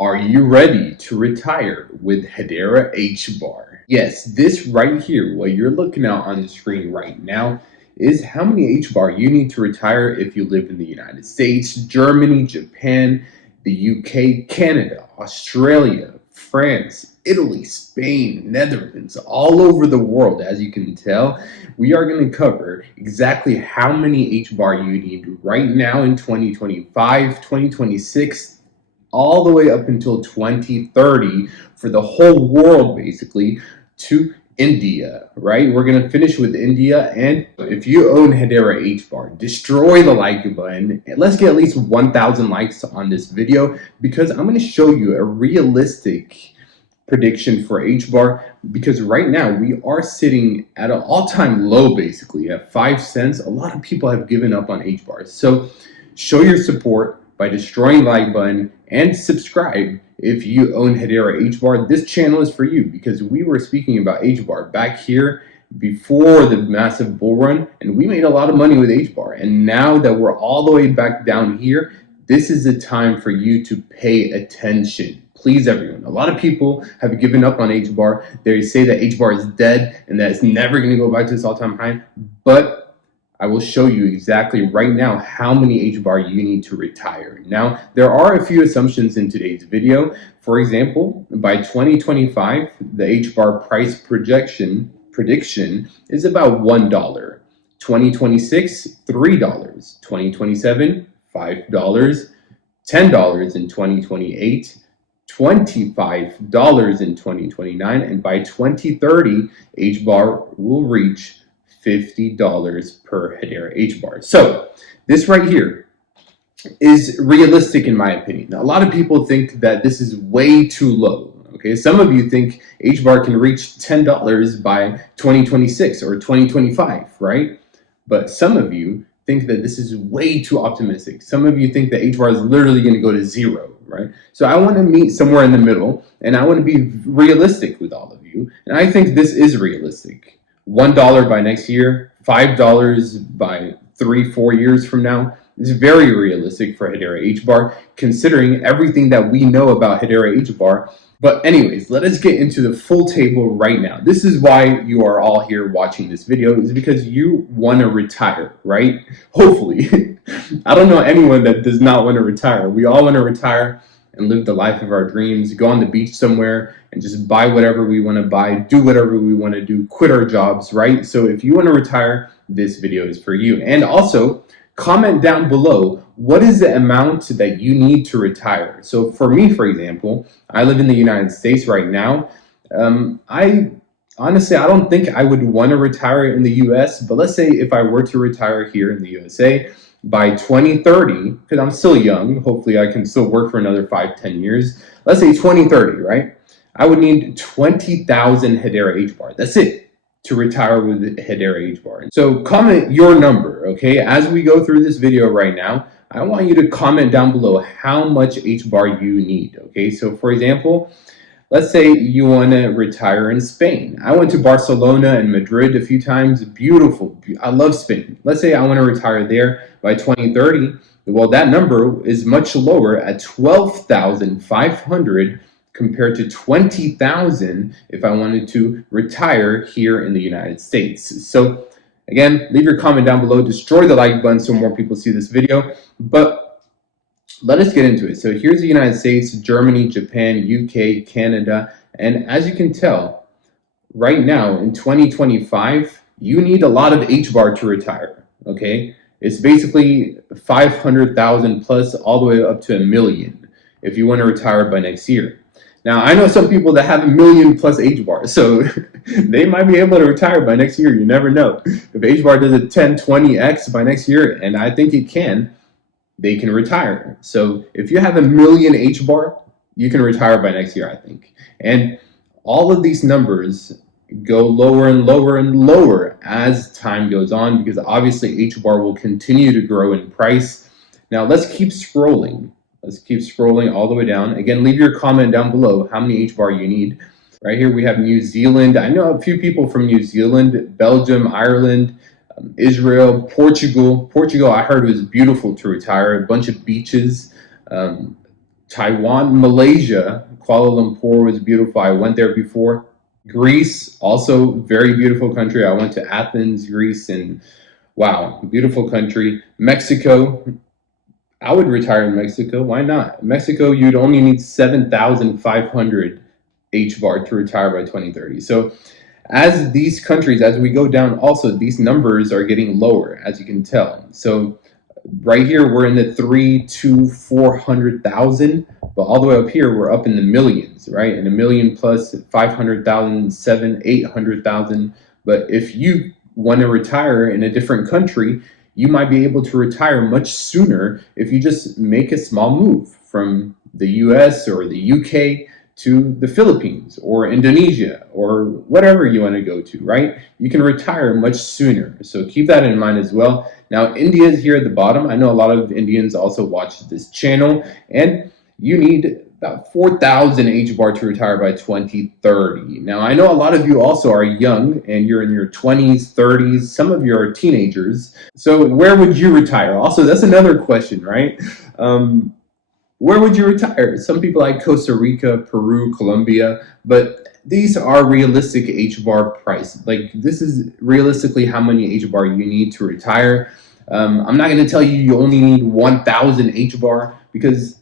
Are you ready to retire with Hedera HBAR? Yes, this right here, what you're looking at on the screen right now, is how many HBAR you need to retire if you live in the United States, Germany, Japan, the UK, Canada, Australia, France, Italy, Spain, Netherlands, all over the world. As you can tell, we are going to cover exactly how many HBAR you need right now in 2025, 2026, all the way up until 2030 for the whole world, basically, to India, right? We're going to finish with India. And if you own Hedera HBAR, destroy the like button. And let's get at least 1,000 likes on this video because I'm going to show you a realistic prediction for HBAR, because right now we are sitting at an all-time low, basically at 5 cents. A lot of people have given up on HBAR. So show your support by destroying the like button and subscribe if you own Hedera HBAR. This channel is for you because we were speaking about HBAR back here before the massive bull run, and we made a lot of money with HBAR. And now that we're all the way back down here, this is the time for you to pay attention. Please, everyone. A lot of people have given up on HBAR. They say that HBAR is dead and that it's never going to go back to its all-time high. But I will show you exactly right now how many HBAR you need to retire. Now, there are a few assumptions in today's video. For example, by 2025, the HBAR price prediction is about $1. 2026, $3. 2027, $5. $10 in 2028. $25 in 2029, and by 2030, HBAR will reach $50 per Hedera HBAR. So this right here is realistic in my opinion. Now, a lot of people think that this is way too low. Okay, some of you think HBAR can reach $10 by 2026 or 2025, right? But some of you think that this is way too optimistic. Some of you think that HBAR is literally going to go to zero, right? So I want to meet somewhere in the middle, and I want to be realistic with all of you. And I think this is realistic. $1 by next year, $5 by 3-4 years from now is very realistic for Hedera HBAR, considering everything that we know about Hedera HBAR. But anyways, let us get into the full table right now. This is why you are all here watching this video, is because you want to retire, right? Hopefully. I don't know anyone that does not want to retire. We all want to retire and live the life of our dreams, go on the beach somewhere and just buy whatever we want to buy, do whatever we want to do, quit our jobs, right? So if you want to retire, this video is for you. And also, comment down below, what is the amount that you need to retire? So for me, for example, I live in the United States right now. Honestly, I don't think I would want to retire in the US, but let's say if I were to retire here in the USA by 2030, because I'm still young, hopefully I can still work for another 5-10 years. Let's say 2030, right? I would need 20,000 Hedera HBAR. That's it, to retire with Hedera HBAR. So comment your number, okay? As we go through this video right now, I want you to comment down below how much HBAR you need, okay? So for example, let's say you want to retire in Spain. I went to Barcelona and Madrid a few times. Beautiful. I love Spain. Let's say I want to retire there by 2030. Well, that number is much lower at 12,500 compared to 20,000 if I wanted to retire here in the United States. So again, leave your comment down below, destroy the like button so more people see this video, but let us get into it. So here's the United States, Germany, Japan, UK, Canada, and as you can tell, right now in 2025, you need a lot of HBAR to retire, okay? It's basically 500,000 plus all the way up to 1 million if you want to retire by next year. Now, I know some people that have 1 million plus HBAR, so they might be able to retire by next year. You never know. If HBAR does a 10, 20x by next year, and I think it can, they can retire. So if you have 1 million HBAR, you can retire by next year, I think. And all of these numbers go lower and lower and lower as time goes on, because obviously HBAR will continue to grow in price. Now, let's keep scrolling. Let's keep scrolling all the way down. Again, leave your comment down below how many HBAR you need. Right here we have New Zealand. I know a few people from New Zealand, Belgium, Ireland, Israel, Portugal. Portugal, I heard, was beautiful to retire. A bunch of beaches, Taiwan, Malaysia, Kuala Lumpur was beautiful. I went there before. Greece, also very beautiful country. I went to Athens, Greece, and wow, beautiful country. Mexico, I would retire in Mexico. Why not? Mexico, you'd only need 7,500 HBAR to retire by 2030. So as these countries, as we go down, also these numbers are getting lower, as you can tell. So right here, we're in the 3 to 400,000, but all the way up here, we're up in the millions, right? And a million plus 500,000, 800,000. But if you want to retire in a different country, you might be able to retire much sooner if you just make a small move from the US or the UK to the Philippines or Indonesia or whatever you want to go to, right? You can retire much sooner. So keep that in mind as well. Now, India is here at the bottom. I know a lot of Indians also watch this channel, and you need about 4,000 HBAR to retire by 2030. Now, I know a lot of you also are young and you're in your 20s, 30s. Some of you are teenagers. So where would you retire? Also, that's another question, right? Where would you retire? Some people like Costa Rica, Peru, Colombia, but these are realistic HBAR price. Like, this is realistically how many HBAR you need to retire. I'm not going to tell you you only need 1,000 HBAR, because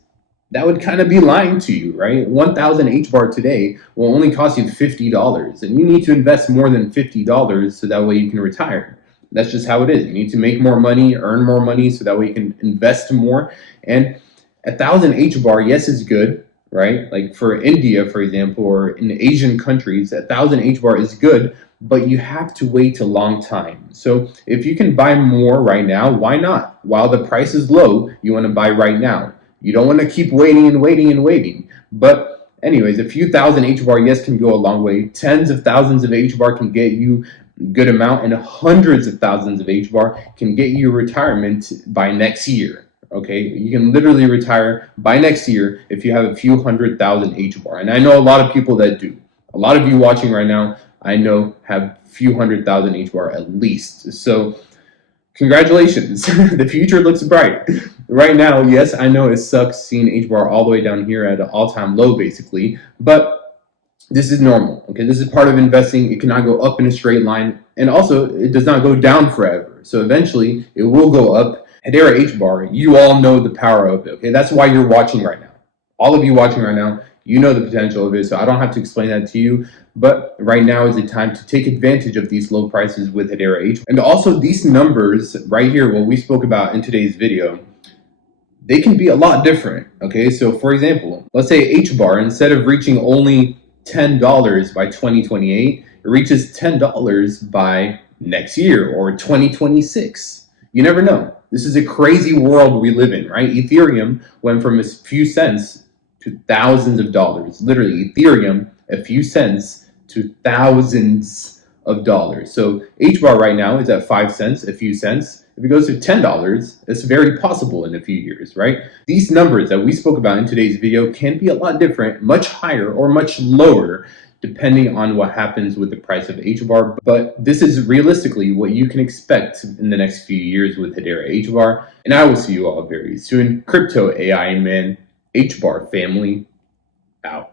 that would kind of be lying to you, right? 1,000 HBAR today will only cost you $50, and you need to invest more than $50 so that way you can retire. That's just how it is. You need to make more money, earn more money, so that way you can invest more. And 1,000 HBAR, yes, is good, right? Like for India, for example, or in Asian countries, 1,000 HBAR is good, but you have to wait a long time. So if you can buy more right now, why not? While the price is low, you want to buy right now. You don't want to keep waiting and waiting and waiting. But anyways, a few thousand HBAR, yes, can go a long way. Tens of thousands of HBAR can get you a good amount, and hundreds of thousands of HBAR can get you retirement by next year. Okay, you can literally retire by next year if you have a few 100,000 HBAR. And I know a lot of people that do. A lot of you watching right now, I know, have a few 100,000 HBAR at least. So congratulations. The future looks bright. Right now, yes, I know it sucks seeing HBAR all the way down here at an all-time low, basically, but this is normal. Okay, this is part of investing. It cannot go up in a straight line, and also it does not go down forever. So eventually it will go up. Hedera HBAR, you all know the power of it. Okay, that's why you're watching right now. All of you watching right now, you know the potential of it, so I don't have to explain that to you. But right now is the time to take advantage of these low prices with Hedera HBAR. And also these numbers right here, what we spoke about in today's video, they can be a lot different. Okay, so for example, let's say HBAR, instead of reaching only $10 by 2028, it reaches $10 by next year or 2026. You never know. This is a crazy world we live in, right? Ethereum went from a few cents to thousands of dollars. Literally, Ethereum, a few cents to thousands of dollars. So HBAR right now is at 5 cents, a few cents. If it goes to $10, it's very possible in a few years, right? These numbers that we spoke about in today's video can be a lot different, much higher or much lower, depending on what happens with the price of HBAR. But this is realistically what you can expect in the next few years with Hedera HBAR. And I will see you all very soon. Crypto AI Man, HBAR family, out.